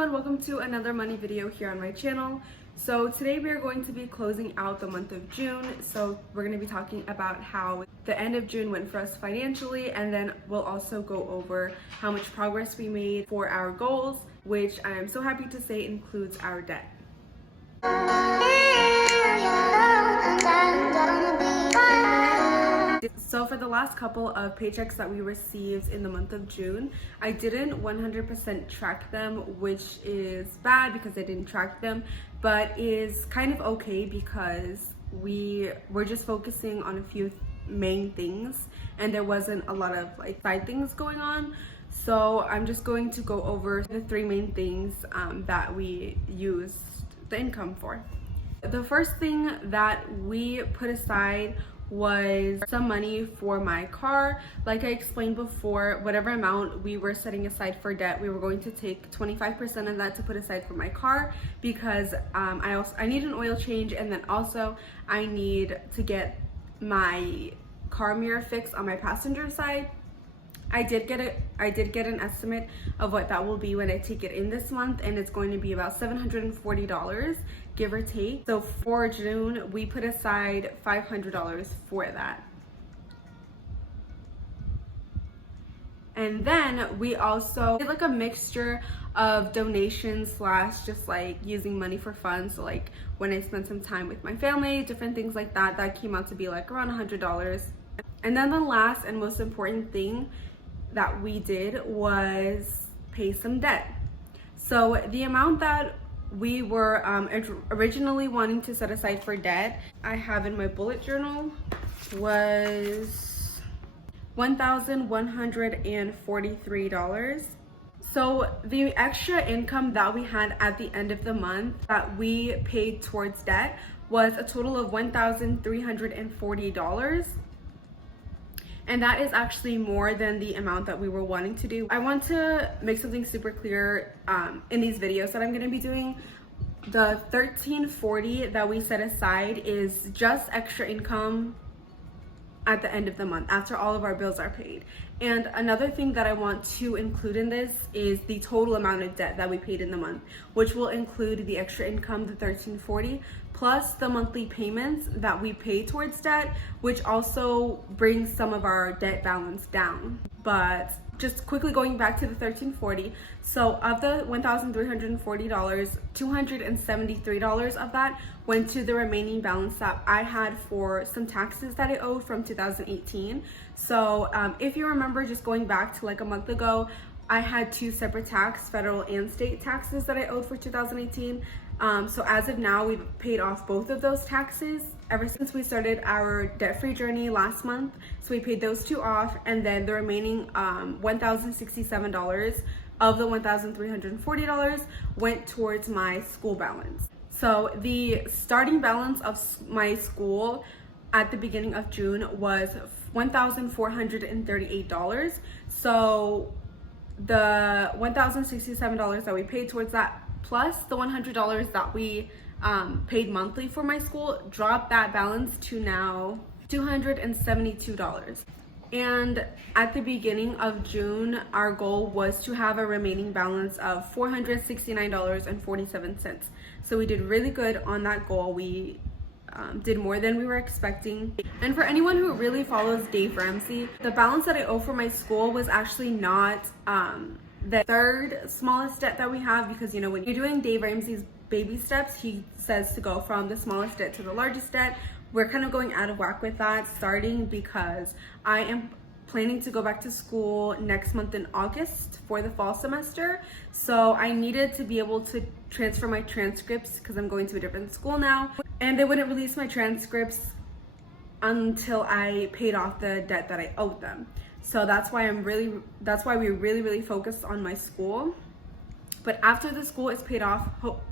everyone, welcome to another money video here on my channel. So today we are going to be closing out the month of June. So we're going to be talking about how the end of June went for us financially, and then we'll also go over how much progress we made for our goals, which I am so happy to say includes our debt. So for the last couple of paychecks that we received in the month of June, I didn't 100% track them, which is bad because I didn't track them, but is kind of okay because we were just focusing on a few main things and there wasn't a lot of like side things going on. So I'm just going to go over the three main things that we used the income for. The first thing that we put aside was some money for my car. Like I explained before, whatever amount we were setting aside for debt, we were going to take 25% of that to put aside for my car because I need an oil change, and then also I need to get my car mirror fixed on my passenger side. I did get an estimate of what that will be when I take it in this month, and it's going to be about $740, give or take. So for June, we put aside $500 for that. And then we also did like a mixture of donations slash just like using money for fun. So like when I spent some time with my family, different things like that, that came out to be like around $100. And then the last and most important thing that we did was pay some debt. So the amount that we were originally wanting to set aside for debt, I have in my bullet journal, was $1,143. So the extra income that we had at the end of the month that we paid towards debt was a total of $1,340. And that is actually more than the amount that we were wanting to do. I want to make something super clear in these videos that I'm going to be doing. The $1,340 that we set aside is just extra income at the end of the month after all of our bills are paid. And another thing that I want to include in this is the total amount of debt that we paid in the month, which will include the extra income, the $1,340, plus the monthly payments that we pay towards debt, which also brings some of our debt balance down. But just quickly going back to the $1,340, so of the $1,340, $273 of that went to the remaining balance that I had for some taxes that I owed from 2018. So if you remember, just going back to like a month ago, I had two separate federal and state taxes that I owed for 2018. So as of now, we've paid off both of those taxes ever since we started our debt-free journey last month. So we paid those two off, and then the remaining $1,067 of the $1,340 went towards my school balance. So the starting balance of my school at the beginning of June was $1,438. So the $1,067 that we paid towards that, plus the $100 that we paid monthly for my school, dropped that balance to now $272. And at the beginning of June, our goal was to have a remaining balance of $469.47. So we did really good on that goal. We did more than we were expecting. And for anyone who really follows Dave Ramsey, the balance that I owe for my school was actually not the third smallest debt that we have, because you know, when you're doing Dave Ramsey's baby steps, he says to go from the smallest debt to the largest debt. We're kind of going out of whack with that, starting because I am planning to go back to school next month in August for the fall semester. So I needed to be able to transfer my transcripts because I'm going to a different school now, and they wouldn't release my transcripts until I paid off the debt that I owed them. So that's why we really focused on my school. But after the school is paid off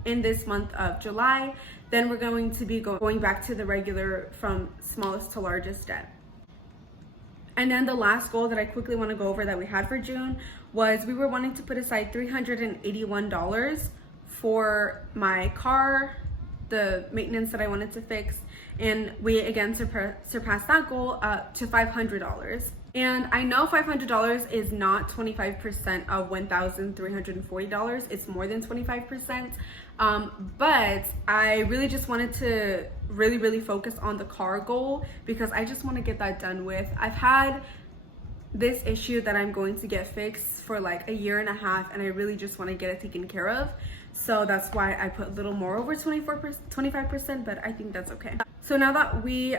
in this month of July, then we're going to be going back to the regular from smallest to largest debt. And then the last goal that I quickly want to go over that we had for June was we were wanting to put aside $381 for my car, the maintenance that I wanted to fix, and we again surpassed that goal to $500. And I know $500 is not 25% of $1,340. It's more than 25%. But I really just wanted to really focus on the car goal because I just want to get that done with. I've had this issue that I'm going to get fixed for like a year and a half, and I really just want to get it taken care of. So that's why I put a little more over 25%, but I think that's okay. So now that we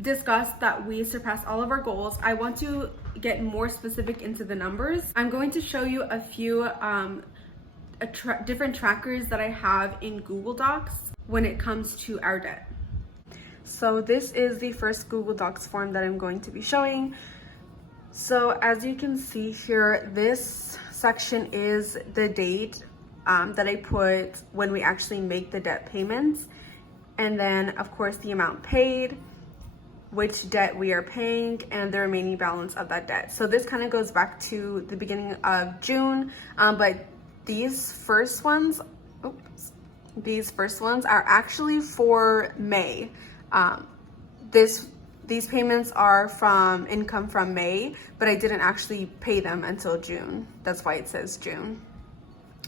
discussed that we surpassed all of our goals, I want to get more specific into the numbers. I'm going to show you a few different trackers that I have in Google Docs when it comes to our debt. So this is the first Google Docs form that I'm going to be showing. So as you can see here, this section is the date that I put when we actually make the debt payments. And then of course the amount paid, which debt we are paying, and the remaining balance of that debt. So this kind of goes back to the beginning of June, but these first ones are actually for May. These payments are from income from May, but I didn't actually pay them until June. That's why it says June.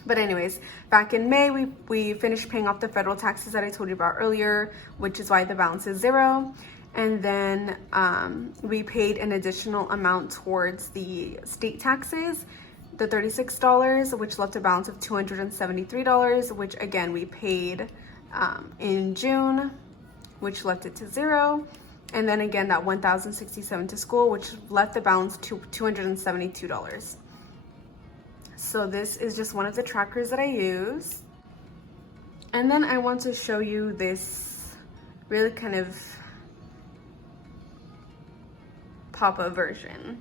But anyways, back in May, we finished paying off the federal taxes that I told you about earlier, which is why the balance is $0. And then we paid an additional amount towards the state taxes, the $36, which left a balance of $273, which again, we paid in June, which left it to $0. And then again, that $1,067 to school, which left the balance to $272. So this is just one of the trackers that I use. And then I want to show you this really kind of pop-up version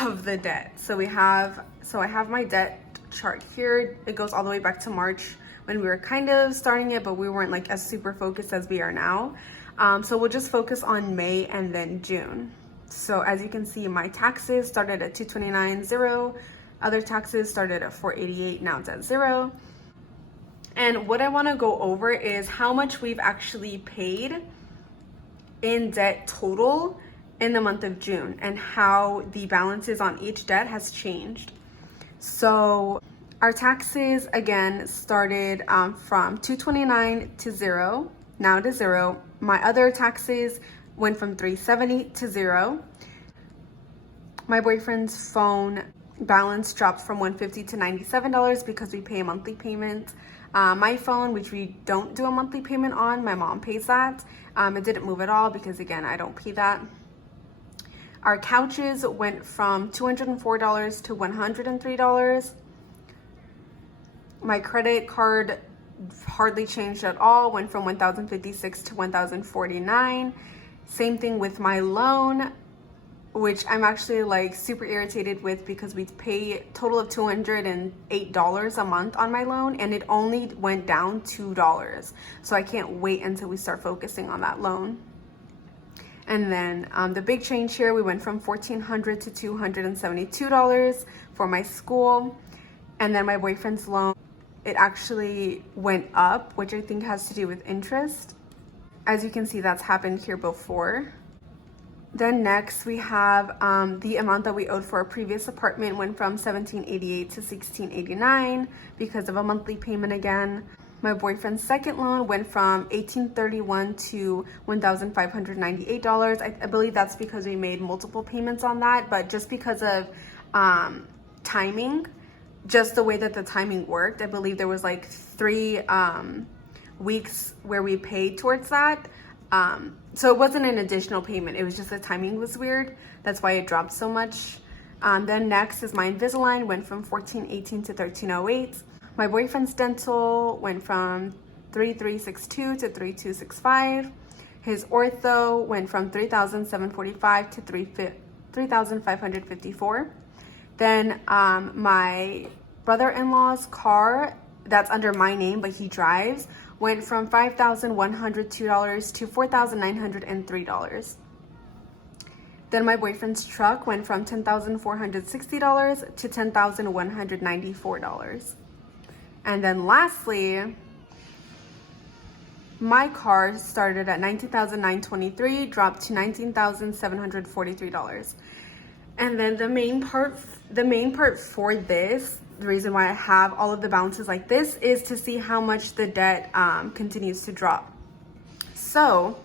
of the debt. So I have my debt chart here. It goes all the way back to March when we were kind of starting it, but we weren't like as super focused as we are now. So we'll just focus on May and then June. So as you can see, my taxes started at $229.0. Other taxes started at $488. Now it's at $0. And what I want to go over is how much we've actually paid in debt total in the month of June and how the balances on each debt has changed. So our taxes again started from $229 to $0, now to $0. My other taxes went from $370 to $0. My boyfriend's phone balance dropped from $150 to $97 because we pay a monthly payment. My phone, which we don't do a monthly payment on, my mom pays that. It didn't move at all because again, I don't pay that. Our couches went from $204 to $103. My credit card hardly changed at all, went from $1,056 to $1,049. Same thing with my loan, which I'm actually like super irritated with because we pay a total of $208 a month on my loan and it only went down $2. So I can't wait until we start focusing on that loan. And then the big change here, we went from $1,400 to $272 for my school. And then my boyfriend's loan, it actually went up, which I think has to do with interest. As you can see, that's happened here before. Then next we have the amount that we owed for a previous apartment went from $1,788 to $1,689 because of a monthly payment again. My boyfriend's second loan went from $1,831 to $1,598. I believe that's because we made multiple payments on that, but just because of timing, just the way that the timing worked, I believe there was like 3 weeks where we paid towards that. So it wasn't an additional payment, it was just the timing was weird. That's why it dropped so much. Then next is my Invisalign, went from $1,418 to $1,308. My boyfriend's dental went from $3,362 to $3,265. His ortho went from $3,745 to $3,554. Then my brother-in-law's car, that's under my name, but he drives, went from $5,102 to $4,903. Then my boyfriend's truck went from $10,460 to $10,194. And then lastly, my car started at $19,923, dropped to $19,743. And then the main part for this, the reason why I have all of the balances like this, is to see how much the debt continues to drop. So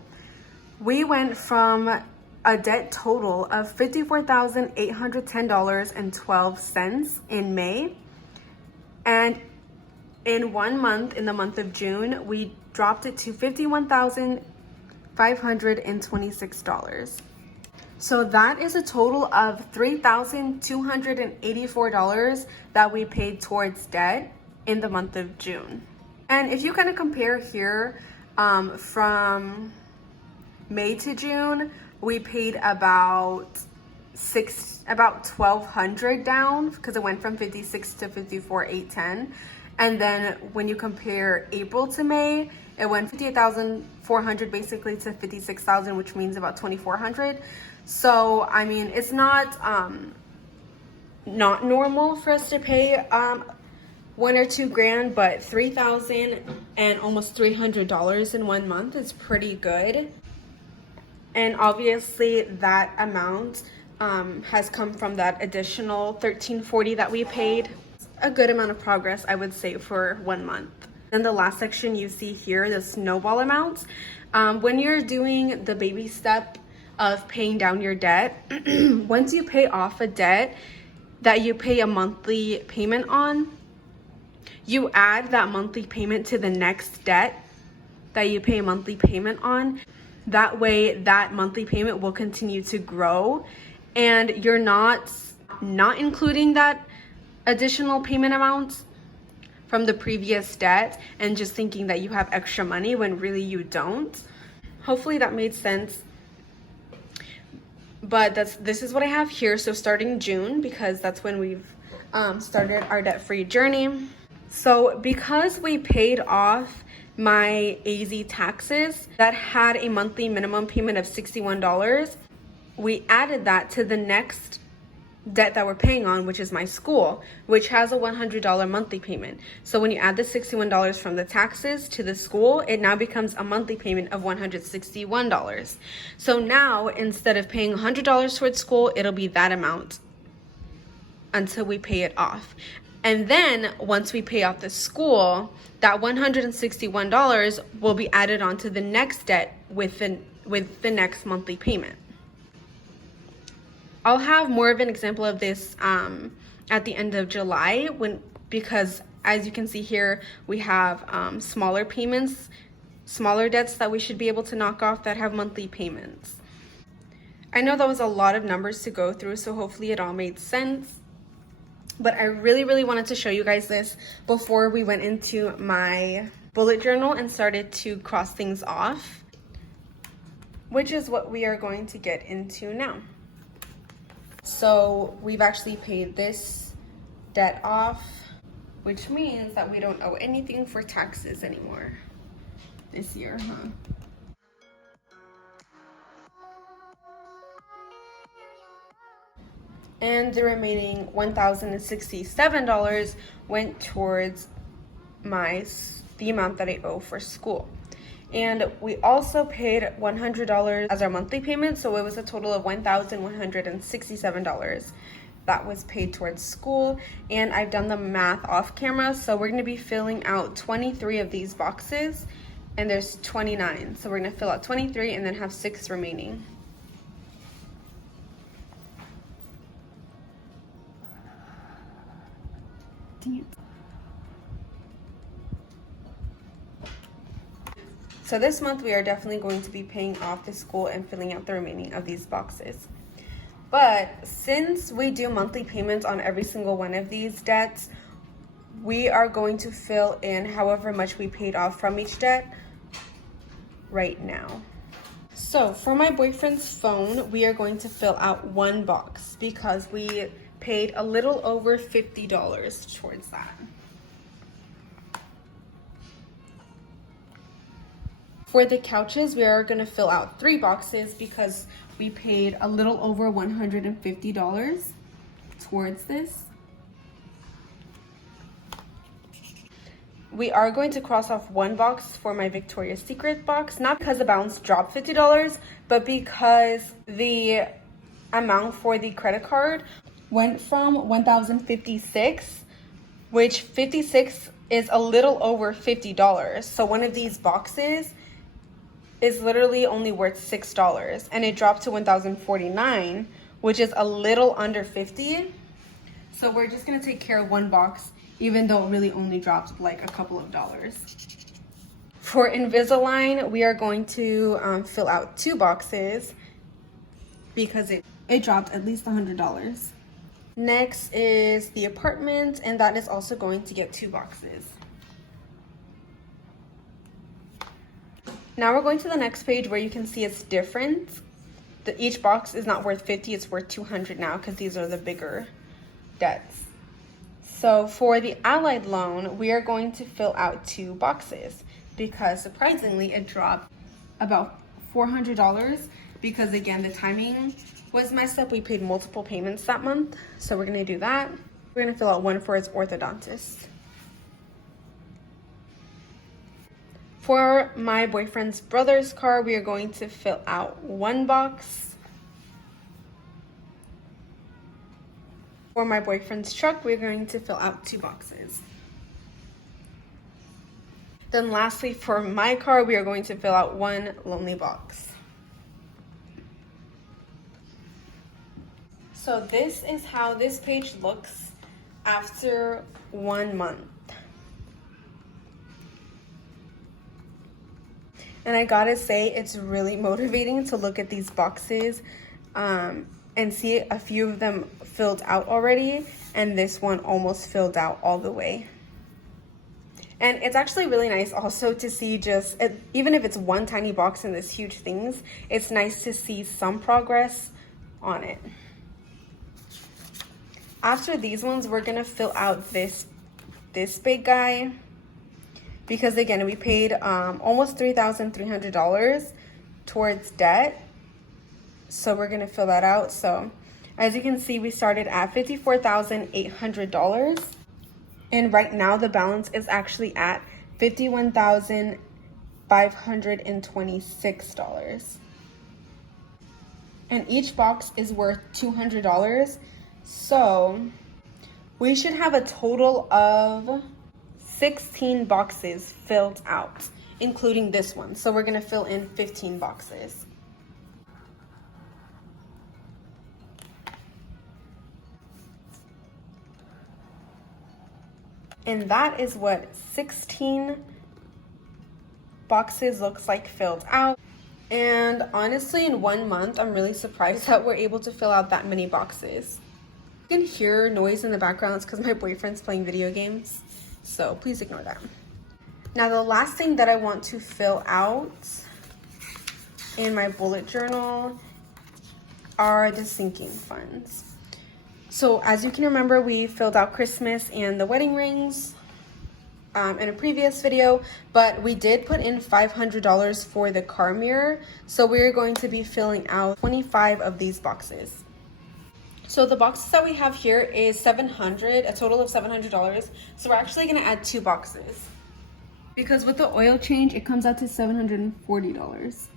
we went from a debt total of $54,810.12 in May, and in 1 month, in the month of June, we dropped it to $51,526. So that is a total of $3,284 that we paid towards debt in the month of June. And if you kind of compare here, from May to June, we paid about $1,200 down, because it went from 56 to 54,810. And then when you compare April to May, it went 58,400 basically to 56,000, which means about 2,400. So I mean, it's not normal for us to pay $1 or $2,000, but $3,000 and almost $300 in 1 month is pretty good. And obviously that amount has come from that additional $1,340 that we paid. A good amount of progress, I would say, for 1 month. In the last section, you see here the snowball amounts. When you're doing the baby step of paying down your debt, once you pay off a debt that you pay a monthly payment on, you add that monthly payment to the next debt that you pay a monthly payment on. That way that monthly payment will continue to grow, and you're not including that additional payment amount from the previous debt and just thinking that you have extra money when really you don't. Hopefully that made sense. But this is what I have here. So starting June, because that's when we've started our debt-free journey. So because we paid off my AZ taxes that had a monthly minimum payment of $61, we added that to the next debt that we're paying on, which is my school, which has a $100 monthly payment. So when you add the $61 from the taxes to the school, it now becomes a monthly payment of $161. So now instead of paying $100 towards school, it'll be that amount until we pay it off. And then once we pay off the school, that $161 will be added onto the next debt with the next monthly payment. I'll have more of an example of this at the end of July, because as you can see here, we have smaller payments, smaller debts that we should be able to knock off that have monthly payments. I know that was a lot of numbers to go through, so hopefully it all made sense. But I really wanted to show you guys this before we went into my bullet journal and started to cross things off, which is what we are going to get into now. So we've actually paid this debt off, which means that we don't owe anything for taxes anymore this year, huh? And the remaining $1,067 went towards the amount that I owe for school. And we also paid $100 as our monthly payment, so it was a total of $1,167 that was paid towards school. And I've done the math off camera, so we're going to be filling out 23 of these boxes, and there's 29. So we're going to fill out 23 and then have 6 remaining. So this month we are definitely going to be paying off the school and filling out the remaining of these boxes. But since we do monthly payments on every single one of these debts, we are going to fill in however much we paid off from each debt right now. So for my boyfriend's phone, we are going to fill out 1 box because we paid a little over $50 towards that. For the couches, we are going to fill out 3 boxes because we paid a little over $150 towards this. we are going to cross off one box for my Victoria's Secret box, not because the balance dropped $50, but because the amount for the credit card went from 1,056, which 56 is a little over $50. So one of these boxes is literally only worth $6, and it dropped to 1,049, which is a little under 50. So we're just gonna take care of one box, even though it really only dropped like a couple of dollars. For Invisalign, we are going to fill out 2 boxes because it dropped at least $100. Next is the apartment, and that is also going to get 2 boxes. Now we're going to the next page where you can see it's different. Each box is not worth 50, it's worth 200 now because these are the bigger debts. So for the Allied loan, we are going to fill out 2 boxes because surprisingly it dropped about $400 because again, the timing was messed up. We paid multiple payments that month. So we're gonna do that. We're gonna fill out one for his orthodontist. For my boyfriend's brother's car, we are going to fill out 1 box. For my boyfriend's truck, we're going to fill out 2 boxes. Then lastly, for my car, we are going to fill out 1 lonely box. So this is how this page looks after 1 month. And I gotta say, it's really motivating to look at these boxes and see a few of them filled out already, and this one almost filled out all the way. And it's actually really nice also to see even if it's one tiny box in this huge things, it's nice to see some progress on it. After these ones, we're gonna fill out this big guy. Because again, we paid almost $3,300 towards debt. So we're gonna fill that out. So as you can see, we started at $54,800. And right now the balance is actually at $51,526. And each box is worth $200. So we should have a total of 16 boxes filled out, including this one. So we're gonna fill in 15 boxes. And that is what 16 boxes looks like filled out. And honestly, in 1 month, I'm really surprised that we're able to fill out that many boxes. You can hear noise in the background. It's because my boyfriend's playing video games. So please ignore that. Now the last thing that I want to fill out in my bullet journal are the sinking funds. So as you can remember, we filled out Christmas and the wedding rings in a previous video, but we did put in $500 for the car mirror. So we're going to be filling out 25 of these boxes. So the boxes that we have here is a total of $700. So we're actually gonna add 2 boxes. Because with the oil change, it comes out to $740,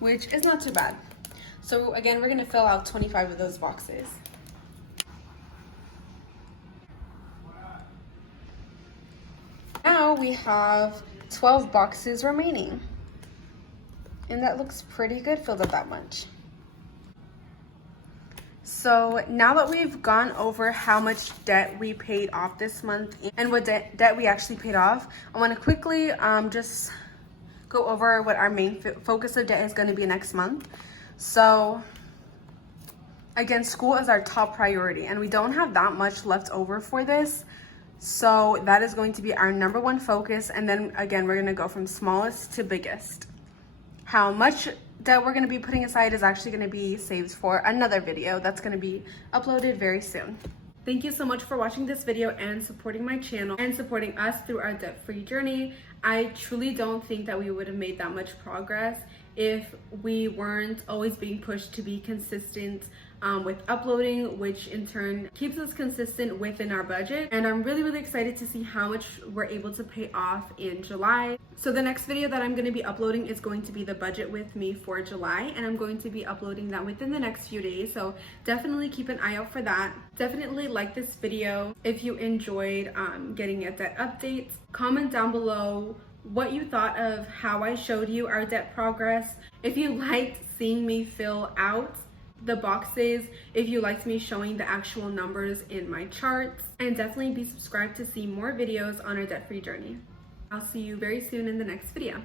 which is not too bad. So again, we're gonna fill out 25 of those boxes. Now we have 12 boxes remaining. And that looks pretty good filled up that much. So now that we've gone over how much debt we paid off this month and what debt we actually paid off, I want to quickly just go over what our main focus of debt is going to be next month. So again, school is our top priority and we don't have that much left over for this. So that is going to be our #1 focus. And then again, we're going to go from smallest to biggest. How much that we're going to be putting aside is actually going to be saved for another video that's going to be uploaded very soon. Thank you so much for watching this video and supporting my channel and supporting us through our debt-free journey. I truly don't think that we would have made that much progress if we weren't always being pushed to be consistent with uploading, which in turn keeps us consistent within our budget. And I'm really excited to see how much we're able to pay off in July. So the next video that I'm going to be uploading is going to be the budget with me for July, and I'm going to be uploading that within the next few days, so definitely keep an eye out for that. Definitely like this video if you enjoyed getting a debt update. Comment down below what you thought of how I showed you our debt progress. If you liked seeing me fill out the boxes, if you liked me showing the actual numbers in my charts, and definitely be subscribed to see more videos on our debt-free journey. I'll see you very soon in the next video.